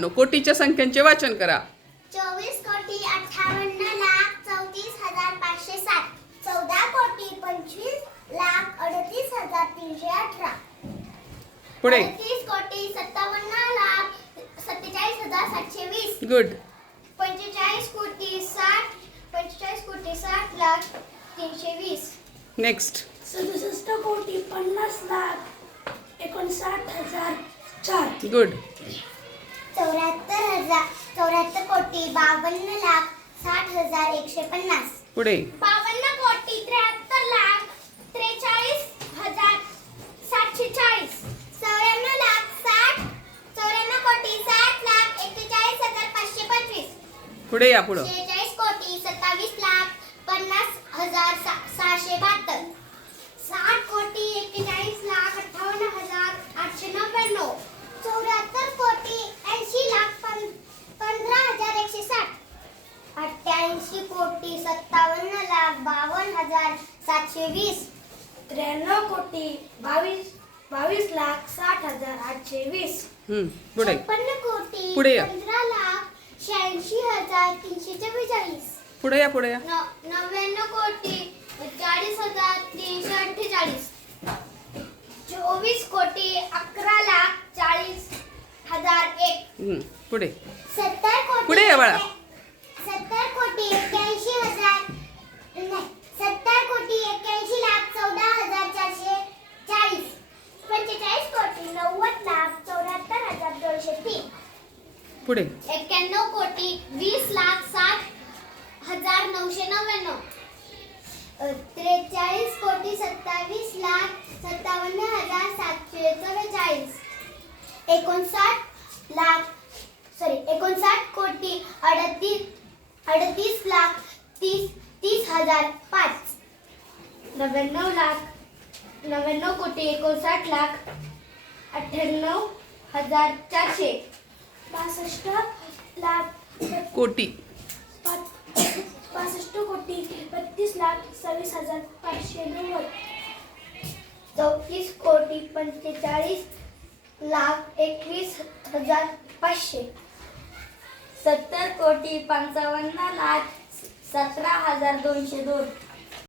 No, कोटीच्या संख्यांचे वाचन करा. चोवीस कोटी अठ्ठावन्न लाख चौतीस हजार पाचशे सात चौदा कोटी पंचवीस लाख अडतीस हजार तीनशे अठरा. पुढे. अडतीस कोटी सत्तावन्न लाख सत्तेचाळीस हजार सातशे वीस. गुड पंचेचाळीस कोटी साठ पंचेचाळीस कोटी साठ लाख तीनशे वीस. नेक्स्ट सदुसष्ट कोटी पन्नास लाख एकोणसाठ हजार चार. गुड चौऱ्याहत्तर हजार चौऱ्याहत्तर कोटी बावन्न लाख साठ हजार एकशे पन्नास. पुढे. बावन्न कोटी त्र्याहत्तर लाख त्रेचाळीस हजार सातशे चाळीस. चौऱ्याण्णव लाख साठ चौऱ्याण्णव कोटी साठ लाख एक्केचाळीस हजार पाचशे पंचवीस. पुढे या पुढं. शेहेचाळीस कोटी सत्तावीस लाख पन्नास हजार सहाशे बहात्तर. साठ कोटी एक्केचाळीस लाख अठ्ठावन्न हजार आठशे नव्याण्णव चौऱ्याहत्तर कोटी ऐंशी लाख पं पंधरा हजार एकशे अठ्ठ्याऐंशी कोटी सत्तावन्न लाख बावन्न हजार सातशे वीस. त्र्याण्णव कोटी बावीस बावीस लाख साठ हजार आठशे वीस. हम्म, पुढे. छप्पन्न कोटी पुढे या. पंधरा लाख शहाऐंशी हजार तीनशे चव्वेचाळीस. पुढे या पुढे या. न- नव्याण्णव कोटी चाळीस हजार तीनशे अठ्ठेचाळीस. चोवीस कोटी अकरा लाख चाळीस हजार एक. हम्म, पुढे. सत्तर कोटी पुढे ये बाळा. सत्तर कोटी एक्क्याऐंशी हजार नाही सत्तर कोटी एक्क्याऐंशी लाख चौदा हजार चारशे चाळीस पंचेचाळीस कोटी नव्वद लाख चौऱ्याहत्तर हजार दोनशे तीन पुढे. एक्क्याण्णव कोटी वीस लाख साठ हजार नऊशे नव्याण्णव. त्रेचाळीस कोटी सत्तावीस लाख सत्तावन्न हजार सातशे चव्वेचाळीस. एकोणसाठ लाख सॉरी एकोणसाठ कोटी अडतीस अडतीस लाख तीस तीस हजार पाच. नव्याण्णव लाख नव्याण्णव कोटी एकोणसाठ लाख अठ्ठ्याण्णव हजार चारशे. बासष्ट लाख कोटी. पाच- पासष्ट कोटी बत्तीस लाख सव्वीस हजार पाचशे नव्वद. चौतीस कोटी पंचेचाळीस लाख एकवीस हजार पाचशे. सत्तर कोटी पंचावन्न लाख सतरा हजार दोनशे दोन.